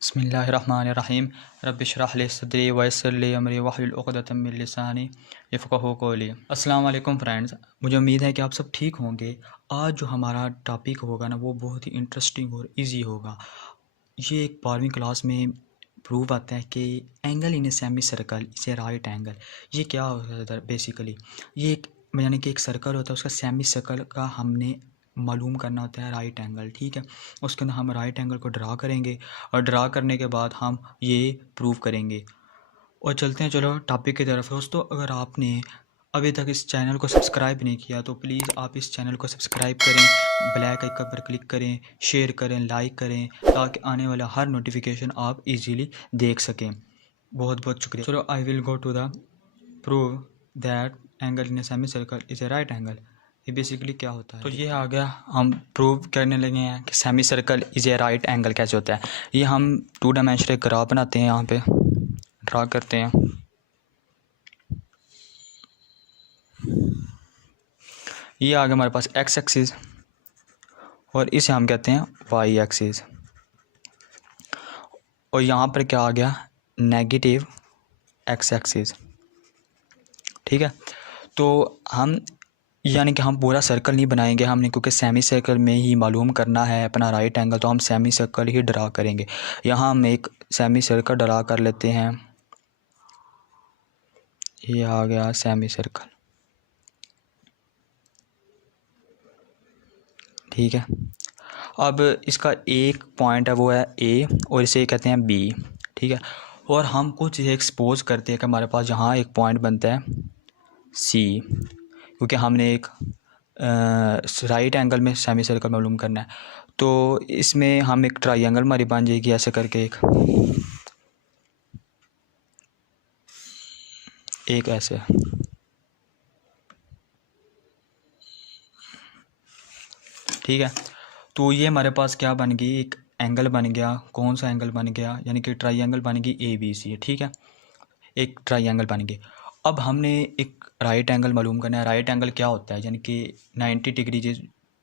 बिस्मिल्लाहिर्रहमानिर्रहीम रब्बिश्रह ली सदरी वयस्सिर ली अमरी वहलुल उक़दतम मिन लिसानी यफ़क़हू क़ौली। अस्सलाम वालेकुम फ्रेंड्स, मुझे उम्मीद है कि आप सब ठीक होंगे। आज जो हमारा टॉपिक होगा ना वो बहुत ही इंटरेस्टिंग और इजी होगा। ये एक 12वीं क्लास में प्रूव आता है कि angle in a semi circle इस ए राइट एंगल। ये क्या होता है बेसिकली, ये एक यानी कि एक सर्कल होता है, उसका सेमी सर्कल का हमने मालूम करना होता है राइट एंगल। ठीक है, उसके अंदर हम राइट एंगल को ड्रा करेंगे और ड्रा करने के बाद हम ये प्रूव करेंगे। और चलते हैं चलो टॉपिक की तरफ। दोस्तों, अगर आपने अभी तक इस चैनल को सब्सक्राइब नहीं किया तो प्लीज़ आप इस चैनल को सब्सक्राइब करें, ब्लैक आइकन पर क्लिक करें, शेयर करें, लाइक करें, ताकि आने वाला हर नोटिफिकेशन आप इजीली देख सकें। बहुत बहुत शुक्रिया। चलो I will go to the prove that angle in a semi circle is a right angle. ये बेसिकली क्या होता है, तो ये आ गया, हम प्रूव करने लगे हैं कि semi circle is a right angle कैसे होता है। ये हम 2 डायमेंशनल ग्राफ बनाते हैं, यहाँ पे ड्रा करते हैं। ये आ गया हमारे पास एक्स एक्सिस और इसे हम कहते हैं वाई एक्सिस, और यहाँ पर क्या आ गया, नेगेटिव एक्स एक्सिस। ठीक है, तो हम यानी कि हम पूरा सर्कल नहीं बनाएंगे हमने, क्योंकि सेमी सर्कल में ही मालूम करना है अपना राइट एंगल, तो हम सेमी सर्कल ही ड्रा करेंगे। यहाँ हम एक सेमी सर्कल ड्रा कर लेते हैं। ये आ गया सेमी सर्कल। ठीक है, अब इसका एक पॉइंट है वो है ए और इसे कहते हैं बी। ठीक है, और हम कुछ एक्सपोज करते हैं कि हमारे पास यहाँ एक पॉइंट बनता है सी, क्योंकि हमने एक राइट एंगल में सेमी सर्कल मालूम करना है। तो इसमें हम एक ट्रायंगल हमारी बन जाएगी ऐसे करके, एक ऐसे। ठीक है, तो ये हमारे पास क्या बन गई, एक एंगल बन गया। कौन सा एंगल बन गया, यानी कि ट्रायंगल बन गई ए बी सी। ठीक है, एक ट्रायंगल बन गई। अब हमने एक राइट एंगल मालूम करना है। राइट एंगल क्या होता है, यानी कि 90 डिग्री जिस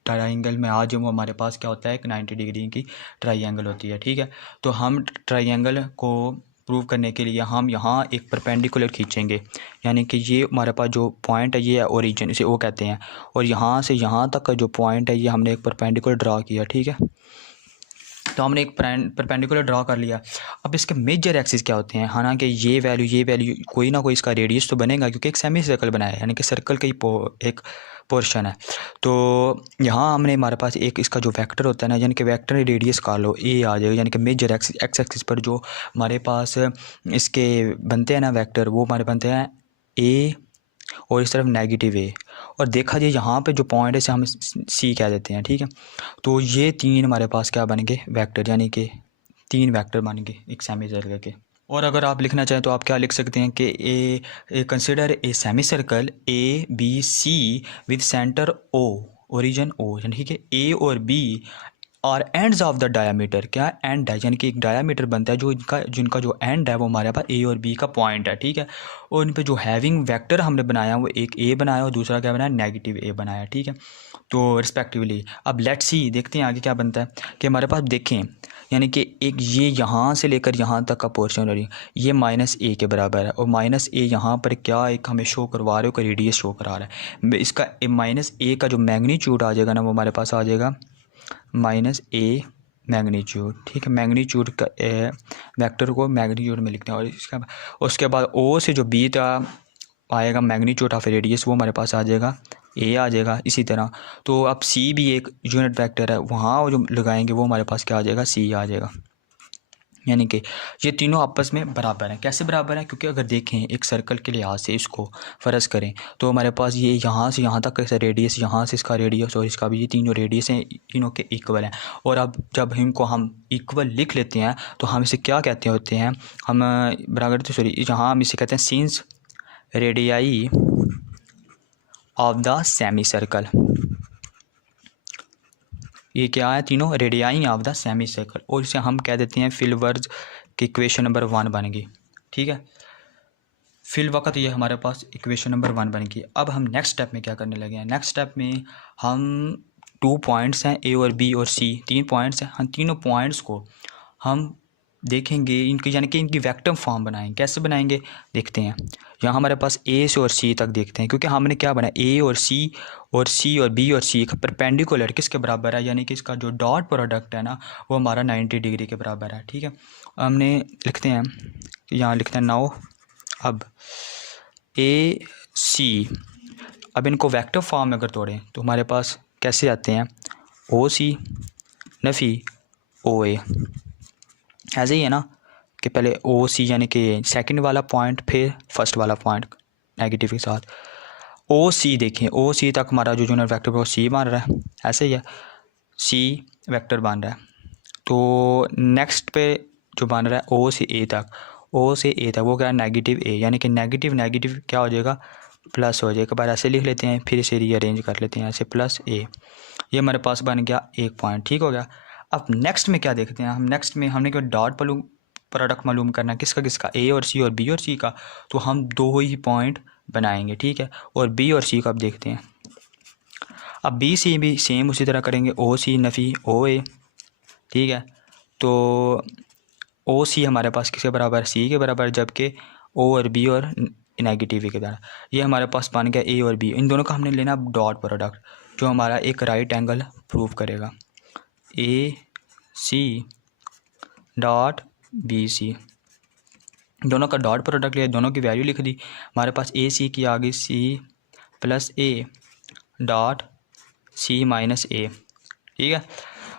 ट्रायंगल में आज वो हमारे पास क्या होता है, एक 90 डिग्री की ट्रायंगल होती है। ठीक है, तो हम ट्रायंगल को प्रूव करने के लिए हम यहाँ एक परपेंडिकुलर खींचेंगे, यानी कि ये हमारे पास जो पॉइंट है ये है ओरिजिन, इसे वो कहते हैं, और यहाँ से यहाँ तक का जो पॉइंट है ये हमने एक परपेंडिकुलर ड्रा किया। ठीक है, तो हमने एक परपेंडिकुलर ड्रा कर लिया। अब इसके मेजर एक्सिस क्या होते हैं, हालांकि ये वैल्यू कोई ना कोई इसका रेडियस तो बनेगा, क्योंकि एक सेमी सर्कल बनाया है, यानी कि सर्कल का ही एक पोर्शन है। तो यहाँ हमने हमारे पास एक इसका जो वेक्टर होता है ना, यानी कि वेक्टर रेडियस का लो ए आ जाएगा, यानी कि मेजर एक्सिस एक्स एक्सिस पर जो हमारे पास इसके बनते हैं ना वेक्टर, वो हमारे बनते हैं ए और इस तरफ नेगेटिव ए, और देखा जाए यहाँ पे जो पॉइंट है इसे हम सी कह देते हैं। ठीक है, तो ये 3 हमारे पास क्या बन गए, वेक्टर, यानी कि 3 वेक्टर बन गए एक सेमी सर्कल के। और अगर आप लिखना चाहें तो आप क्या लिख सकते हैं कि a consider a semi circle A B C with centre O, origin O, यानी कि ए और बी और एंड्स ऑफ द डायामीटर, क्या एंड है, यानी कि एक डायामीटर बनता है जो जिनका जो एंड है वो हमारे पास ए और बी का पॉइंट है। ठीक है, और इन पे जो हैविंग वेक्टर हमने बनाया वो एक ए बनाया और दूसरा क्या बनाया, नेगेटिव ए बनाया। ठीक है, तो रिस्पेक्टिवली अब लेट्स सी, देखते हैं आगे क्या बनता है कि हमारे पास देखें, यानी कि एक ये यहाँ से लेकर यहाँ तक का पोर्शन और ये माइनस ए के बराबर है, और माइनस ए यहाँ पर क्या एक हमें शो करवा रहे हो कि रेडियस शो करा रहा है। इसका माइनस ए का जो मैग्नीट्यूड आ जाएगा ना वो हमारे पास आ जाएगा माइनस ए मैग्नीट्यूड। ठीक है, मैग्नीट्यूड का वेक्टर को मैग्नीट्यूड में लिखते हैं, और उसके बाद ओ से जो बी का आएगा मैग्नीट्यूड ऑफ रेडियस वो हमारे पास आ जाएगा ए आ जाएगा। इसी तरह तो अब सी भी एक यूनिट वेक्टर है, वहाँ जो लगाएंगे वो हमारे पास क्या आ जाएगा, सी आ जाएगा। यानी कि ये तीनों आपस में बराबर हैं। कैसे बराबर हैं, क्योंकि अगर देखें एक सर्कल के लिहाज से इसको फ़र्ज़ करें तो हमारे पास ये यहाँ से यहाँ तक का रेडियस, यहाँ से इसका रेडियस और इसका भी, ये तीनों रेडियस हैं, तीनों के इक्वल हैं। और अब जब इनको हम इक्वल लिख लेते हैं तो हम इसे क्या कहते होते हैं, हम बराबर तो सॉरी यहाँ हम इसे कहते हैं since radii of the semi circle. ये क्या है, तीनों radii of the semi circle, और इसे हम कह देते हैं फिल्बर्स की इक्वेशन नंबर 1 बन गई। ठीक है, फिल वक्त ये हमारे पास इक्वेशन नंबर 1 बन गई। अब हम नेक्स्ट स्टेप में क्या करने लगे हैं, नेक्स्ट स्टेप में हम 2 पॉइंट्स हैं ए और बी और सी, 3 पॉइंट्स हैं, हम तीनों पॉइंट्स को हम देखेंगे इनकी, यानी कि इनकी वेक्टर फॉर्म बनाएंगे। कैसे बनाएंगे देखते हैं। यहाँ हमारे पास ए से और सी तक देखते हैं, क्योंकि हमने क्या बनाया, ए और सी और बी और सी का परपेंडिकुलर किसके बराबर है, यानी कि इसका जो डॉट प्रोडक्ट है ना वो हमारा 90 डिग्री के बराबर है। ठीक है, हमने लिखते हैं, यहाँ लिखते हैं नाउ अब ए सी, अब इनको वेक्टर फॉर्म में अगर तोड़ें तो हमारे पास कैसे आते हैं, ओ सी नफ़ी ओ ए, ऐसे ही है ना कि पहले ओ सी यानी कि सेकंड वाला पॉइंट फिर फर्स्ट वाला पॉइंट नेगेटिव के साथ। ओ सी देखें, ओ सी तक हमारा जो यूनिट वेक्टर वो सी बन रहा है, ऐसे ही है सी वेक्टर बन रहा है। तो नेक्स्ट पे जो बन रहा है ओ से ए तक, ओ से ए तक वो क्या है नेगेटिव ए, यानी कि नेगेटिव नेगेटिव क्या हो जाएगा प्लस हो जाएगा। एक बार ऐसे लिख लेते हैं, फिर इसे रीअरेंज कर लेते हैं ऐसे प्लस ए, ये हमारे पास बन गया एक पॉइंट। ठीक हो गया। अब नेक्स्ट में क्या देखते हैं हम, नेक्स्ट में हमने क्या डॉट प्रोडक्ट मालूम करना है, किसका किसका, ए और सी और बी और सी का। तो हम दो ही पॉइंट बनाएंगे, ठीक है, और बी और सी का अब देखते हैं। अब बी सी भी सेम उसी तरह करेंगे, ओ सी नफ़ी ओ ए, ठीक है। तो ओ सी हमारे पास किसके बराबर, सी के बराबर, जबकि ओ और बी और नेगेटिव के द्वारा ये हमारे पास बन गया ए और बी। इन दोनों का हमने लेना डॉट प्रोडक्ट, जो हमारा एक राइट एंगल प्रूव करेगा। ए सी डॉट बी सी, दोनों का डॉट प्रोडक्ट लिया, दोनों की वैल्यू लिख दी। हमारे पास ए सी की आ गई C plus A dot C minus A, ठीक है।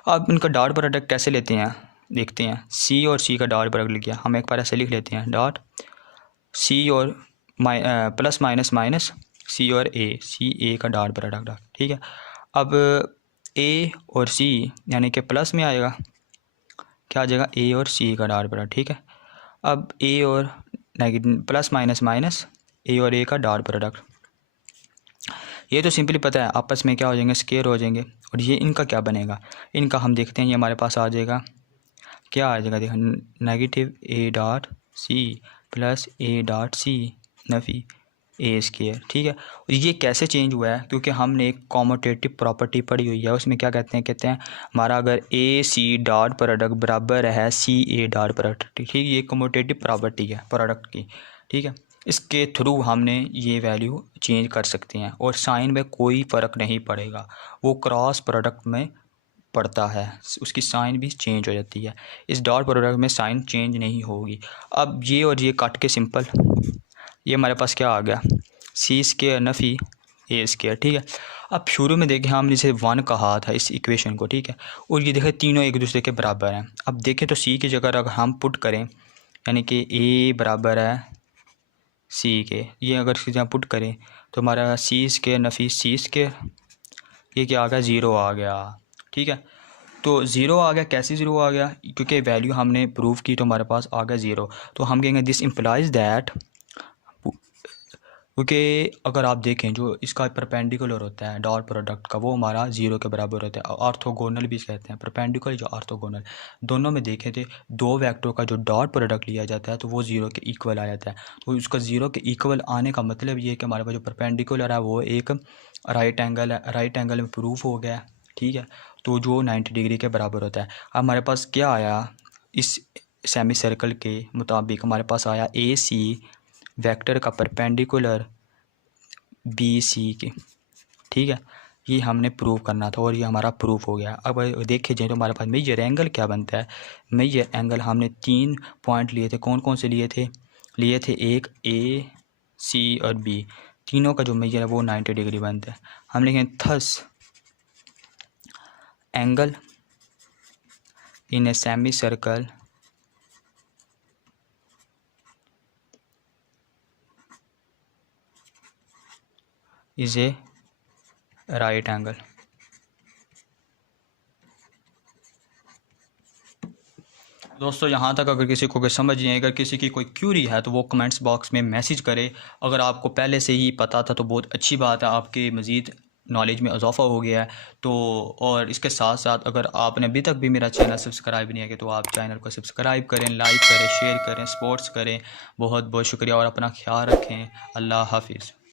अब इनका डॉट प्रोडक्ट कैसे लेते हैं देखते हैं। सी और सी का डॉट प्रोडक्ट लिख गया, हम एक बार ऐसे लिख लेते हैं डॉट सी और प्लस माइनस माइनस सी और ए, सी ए का डॉट प्रोडक्ट, ठीक है। अब ए और सी यानी कि प्लस में आएगा, क्या आ जाएगा ए और सी का डॉट प्रोडक्ट, ठीक है। अब ए और नेगेटिव प्लस माइनस माइनस ए और ए का डॉट प्रोडक्ट, ये तो सिंपली पता है आपस में क्या हो जाएंगे, स्केयर हो जाएंगे। और ये इनका क्या बनेगा, इनका हम देखते हैं, ये हमारे पास आ जाएगा, क्या आ जाएगा देखो, negative A dot C plus A dot C नफ़ी ए स्केयर, ठीक है। और ये कैसे चेंज हुआ है, क्योंकि हमने एक कॉमोटेटिव प्रॉपर्टी पढ़ी हुई है, उसमें क्या कहते हैं हमारा अगर ए सी डॉट प्रोडक्ट बराबर है सी ए डॉट प्रोडक्ट, ठीक है, ये कॉमोटेटिव प्रॉपर्टी है प्रोडक्ट की, ठीक है। इसके थ्रू हमने ये वैल्यू चेंज कर सकते हैं और साइन में कोई फ़र्क नहीं पड़ेगा, वो क्रॉस प्रोडक्ट में पड़ता है, उसकी साइन भी चेंज हो जाती है। इस डॉट प्रोडक्ट में साइन चेंज नहीं होगी। अब ये और ये काट के सिंपल, ये हमारे पास क्या आ गया, सी स्केयर नफ़ी ए स्केयर, ठीक है। अब शुरू में देखें हमने इसे 1 कहा था इस इक्वेशन को, ठीक है, और ये देखें तीनों एक दूसरे के बराबर हैं। अब देखें तो सी की जगह अगर हम पुट करें, यानी कि ए बराबर है सी के, ये अगर इसकी जगह पुट करें तो हमारा सी स्केयर नफ़ी सी स्केयर, ये क्या आ गया, ज़ीरो आ गया, ठीक है। तो ज़ीरो आ गया, कैसे ज़ीरो आ गया, क्योंकि वैल्यू हमने प्रूव की तो हमारे पास आ गया ज़ीरो। तो हम कहेंगे दिस इम्प्लाइज दैट, क्योंकि अगर आप देखें जो इसका परपेंडिकुलर होता है डॉट प्रोडक्ट का वो हमारा ज़ीरो के बराबर होता है। ऑर्थोगोनल भी कहते हैं, परपेंडिकुलर जो ऑर्थोगोनल, दोनों में देखे थे दो वेक्टर का जो डॉट प्रोडक्ट लिया जाता है तो वो ज़ीरो के इक्वल आ जाता है। तो उसका ज़ीरो के इक्वल आने का मतलब ये है कि हमारे पास जो परपेंडिकुलर है वो एक राइट एंगल है, राइट एंगल में प्रूफ हो गया, ठीक है। तो जो 90 डिग्री के बराबर होता है। अब हमारे पास क्या आया, इस सेमी सर्कल के मुताबिक हमारे पास आया ए सी वेक्टर का परपेंडिकुलर बी सी के, ठीक है, ये हमने प्रूव करना था और ये हमारा प्रूफ हो गया। अब देखे जाए तो हमारे पास मेजर एंगल क्या बनता है, मेजर एंगल हमने 3 पॉइंट लिए थे, कौन कौन से लिए थे एक ए सी और बी, तीनों का जो मेजर है वो 90 डिग्री बनता है। हम लिखें thus angle in a semi circle is a right angle. दोस्तों यहाँ तक अगर किसी को कोई समझ नहीं है, अगर किसी की कोई क्यूरी है तो वो कमेंट्स बॉक्स में मैसेज करे। अगर आपको पहले से ही पता था तो बहुत अच्छी बात है, आपके मज़ीद नॉलेज में इजाफा हो गया है। तो और इसके साथ साथ अगर आपने अभी तक भी मेरा चैनल सब्सक्राइब नहीं किया तो आप चैनल को सब्सक्राइब करें, लाइक करें, शेयर करें, सपोर्ट्स करें। बहुत बहुत शुक्रिया और अपना ख्याल रखें। अल्लाह हाफिज़।